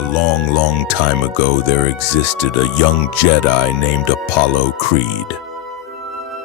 A long, long time ago, there existed a young Jedi named Apollo Creed.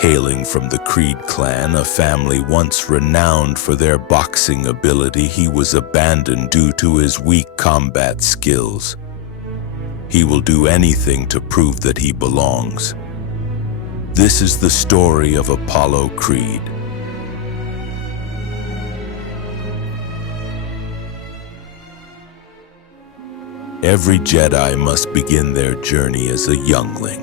Hailing from the Creed clan, a family once renowned for their boxing ability, he was abandoned due to his weak combat skills. He will do anything to prove that he belongs. This is the story of Apollo Creed. Every Jedi must begin their journey as a youngling.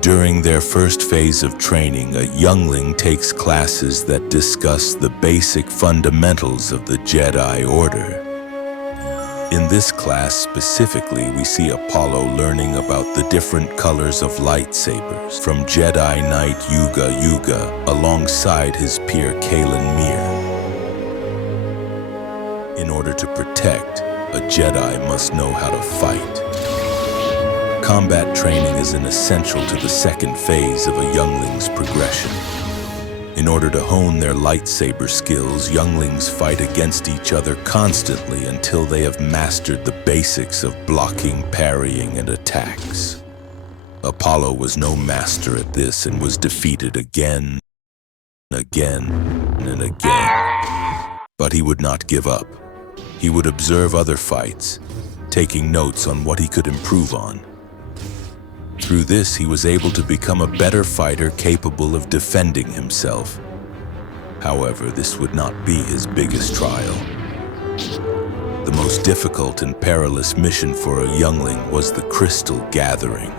During their first phase of training, a youngling takes classes that discuss the basic fundamentals of the Jedi Order. In this class specifically, we see Apollo learning about the different colors of lightsabers from Jedi Knight Yuga alongside his peer Kalen Mir. In order to protect, a Jedi must know how to fight. Combat training is an essential to the second phase of a youngling's progression. In order to hone their lightsaber skills, younglings fight against each other constantly until they have mastered the basics of blocking, parrying, and attacks. Apollo was no master at this and was defeated again, and again. But he would not give up. He would observe other fights, taking notes on what he could improve on. Through this, he was able to become a better fighter capable of defending himself. However, this would not be his biggest trial. The most difficult and perilous mission for a youngling was the crystal gathering.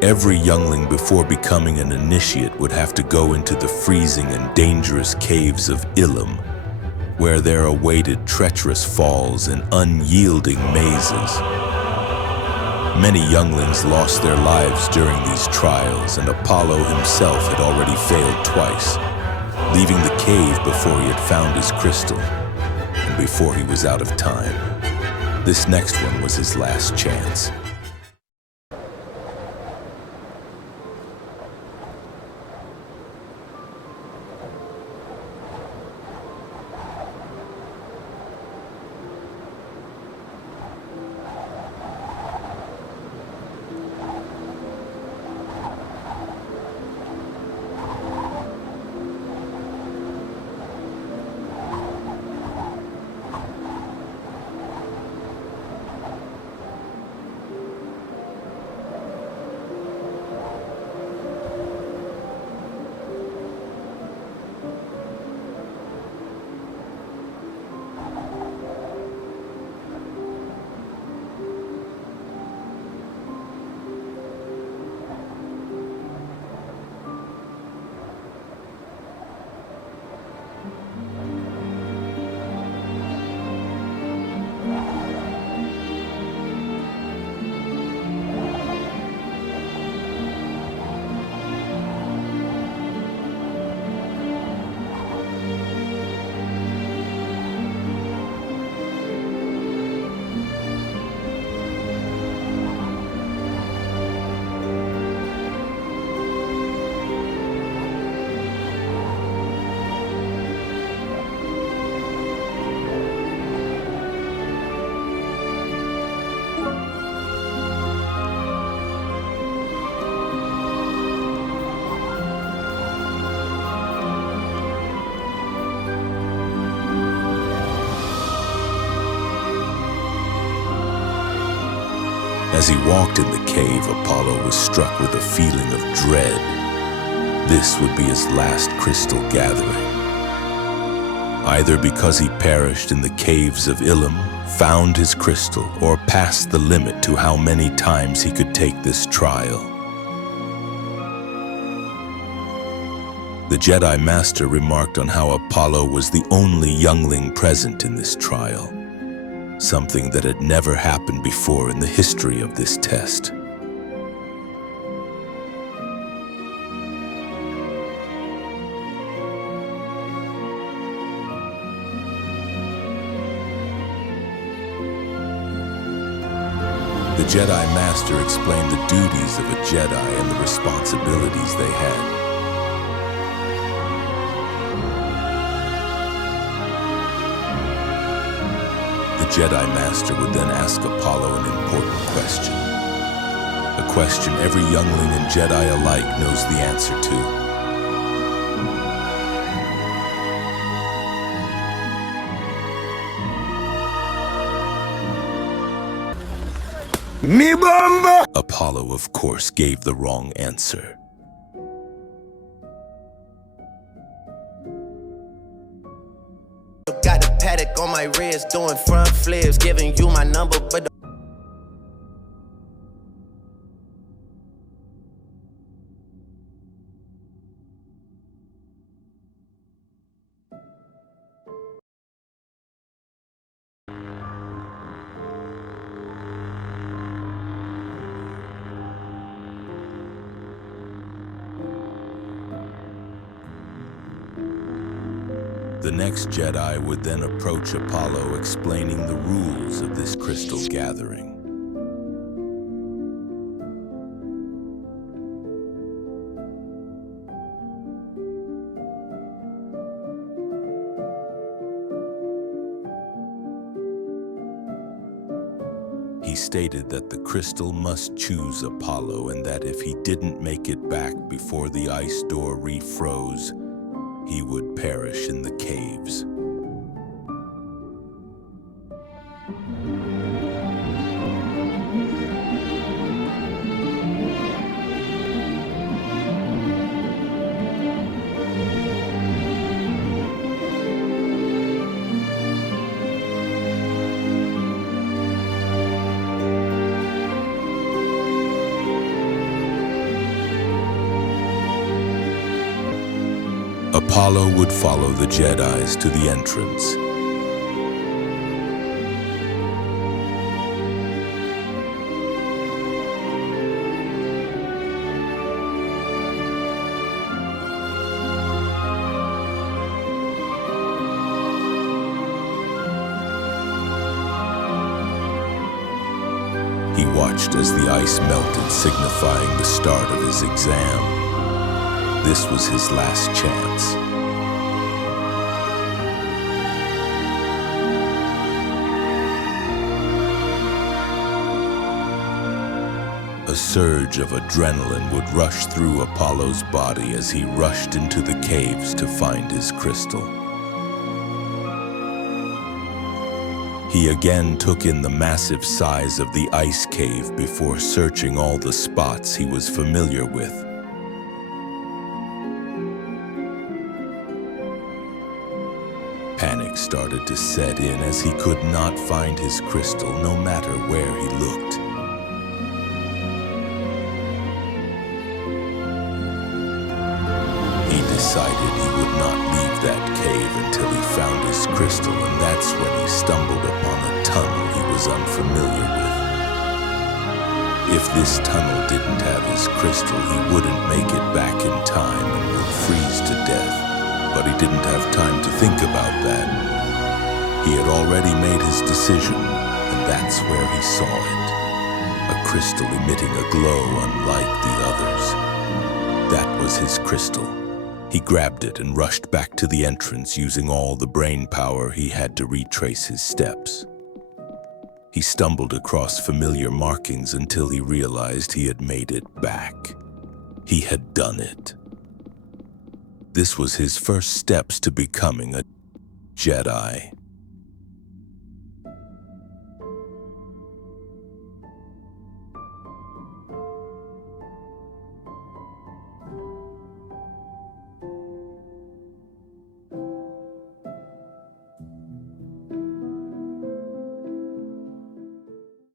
Every youngling before becoming an initiate would have to go into the freezing and dangerous caves of Ilum, where there awaited treacherous falls and unyielding mazes. Many younglings lost their lives during these trials, and Apollo himself had already failed twice, leaving the cave before he had found his crystal, and before he was out of time. This next one was his last chance. As he walked in the cave, Apollo was struck with a feeling of dread. This would be his last crystal gathering. Either because he perished in the caves of Ilum, found his crystal, or passed the limit to how many times he could take this trial. The Jedi Master remarked on how Apollo was the only youngling present in this trial, something that had never happened before in the history of this test. The Jedi Master explained the duties of a Jedi and the responsibilities they had. The Jedi Master would then ask Apollo an important question. A question every youngling and Jedi alike knows the answer to. Mi bomba! Apollo, of course, gave the wrong answer. Got a paddock on my wrist, doing front flips, giving you my number, but The next Jedi would then approach Apollo explaining the rules of this crystal gathering. He stated that the crystal must choose Apollo and that if he didn't make it back before the ice door refroze, he would perish in the caves. Apollo would follow the Jedis to the entrance. He watched as the ice melted, signifying the start of his exam. This was his last chance. A surge of adrenaline would rush through Apollo's body as he rushed into the caves to find his crystal. He again took in the massive size of the ice cave before searching all the spots he was familiar with. Panic started to set in as he could not find his crystal no matter where he looked. He decided he would not leave that cave until he found his crystal, and that's when he stumbled upon a tunnel he was unfamiliar with. If this tunnel didn't have his crystal, he wouldn't make it back in time and would freeze to death. But he didn't have time to think about that. He had already made his decision, and that's where he saw it. A crystal emitting a glow unlike the others. That was his crystal. He grabbed it and rushed back to the entrance using all the brain power he had to retrace his steps. He stumbled across familiar markings until he realized he had made it back. He had done it. This was his first steps to becoming a Jedi.